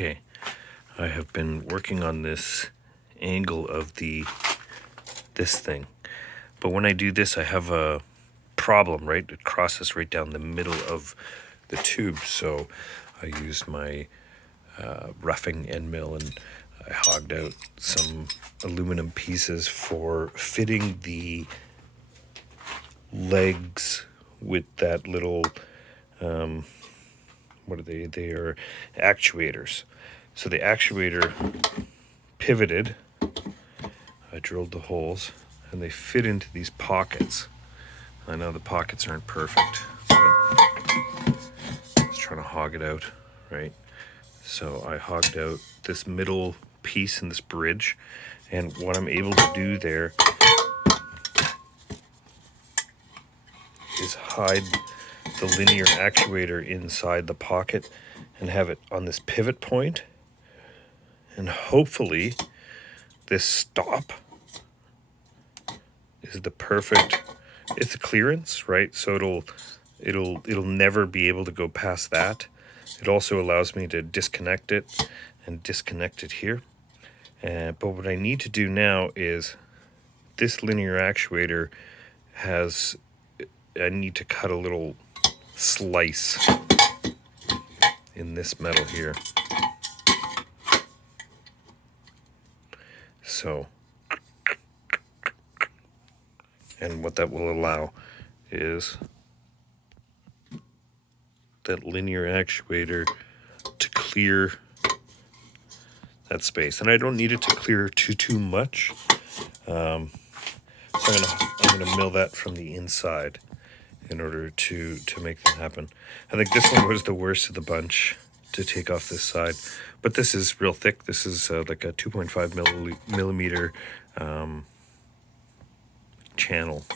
Okay, I have been working on this angle of this thing, but when I do this I have a problem, right? It crosses right down the middle of the tube, so I used my roughing end mill and I hogged out some aluminum pieces for fitting the legs with that little what are they? They are actuators. So the actuator pivoted. I drilled the holes and they fit into these pockets. I know the pockets aren't perfect, but I was trying to hog it out, right? So I hogged out this middle piece in this bridge, and what I'm able to do there is hide the linear actuator inside the pocket and have it on this pivot point, and hopefully this stop is the perfect, it's the clearance, right? So it'll never be able to go past that. It also allows me to disconnect it and disconnect it here. But what I need to do now is this linear actuator has, I need to cut a little slice in this metal here. So, and what that will allow is that linear actuator to clear that space, and I don't need it to clear too much. So I'm gonna mill that from the inside in order to make that happen. I think this one was the worst of the bunch to take off this side, but this is real thick. This is like a 2.5 millimeter channel.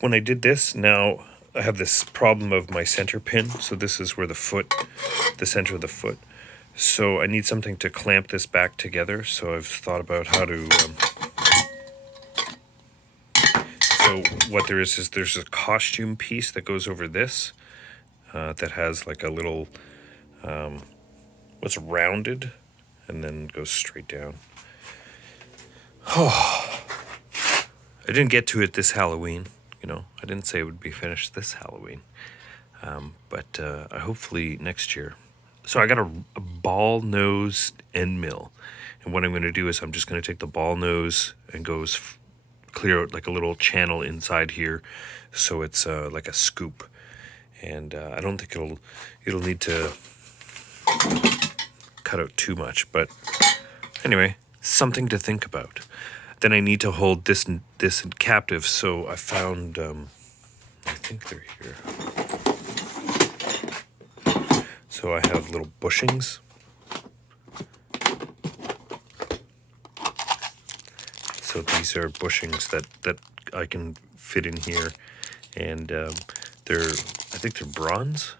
When I did this, now I have this problem of my center pin. So this is where the center of the foot. So I need something to clamp this back together. So I've thought about how to, so what there is there's a costume piece that goes over this that has like a little, what's rounded and then goes straight down. Oh, I didn't get to it this Halloween. You know, I didn't say it would be finished this Halloween, but hopefully next year. So I got a ball nose end mill, and what I'm going to do is I'm just going to take the ball nose and clear out like a little channel inside here, so it's like a scoop, and I don't think it'll need to cut out too much, but anyway, something to think about. Then I need to hold this captive, so I found, I think they're here. So I have little bushings. So these are bushings that I can fit in here, and I think they're bronze,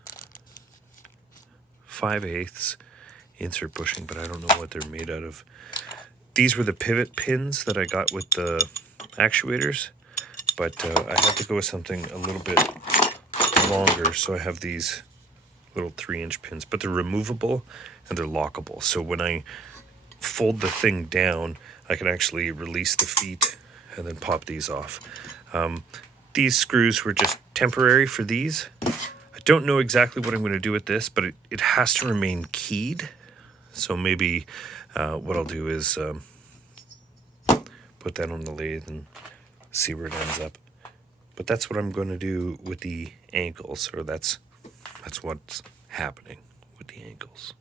5/8 insert bushing, but I don't know what they're made out of. These were the pivot pins that I got with the actuators, but I had to go with something a little bit longer, so I have these little 3-inch pins, but they're removable and they're lockable. So when I fold the thing down, I can actually release the feet and then pop these off. These screws were just temporary for these. I don't know exactly what I'm going to do with this, but it has to remain keyed. So maybe what I'll do is put that on the lathe and see where it ends up. But that's what I'm going to do with the ankles, or that's what's happening with the ankles.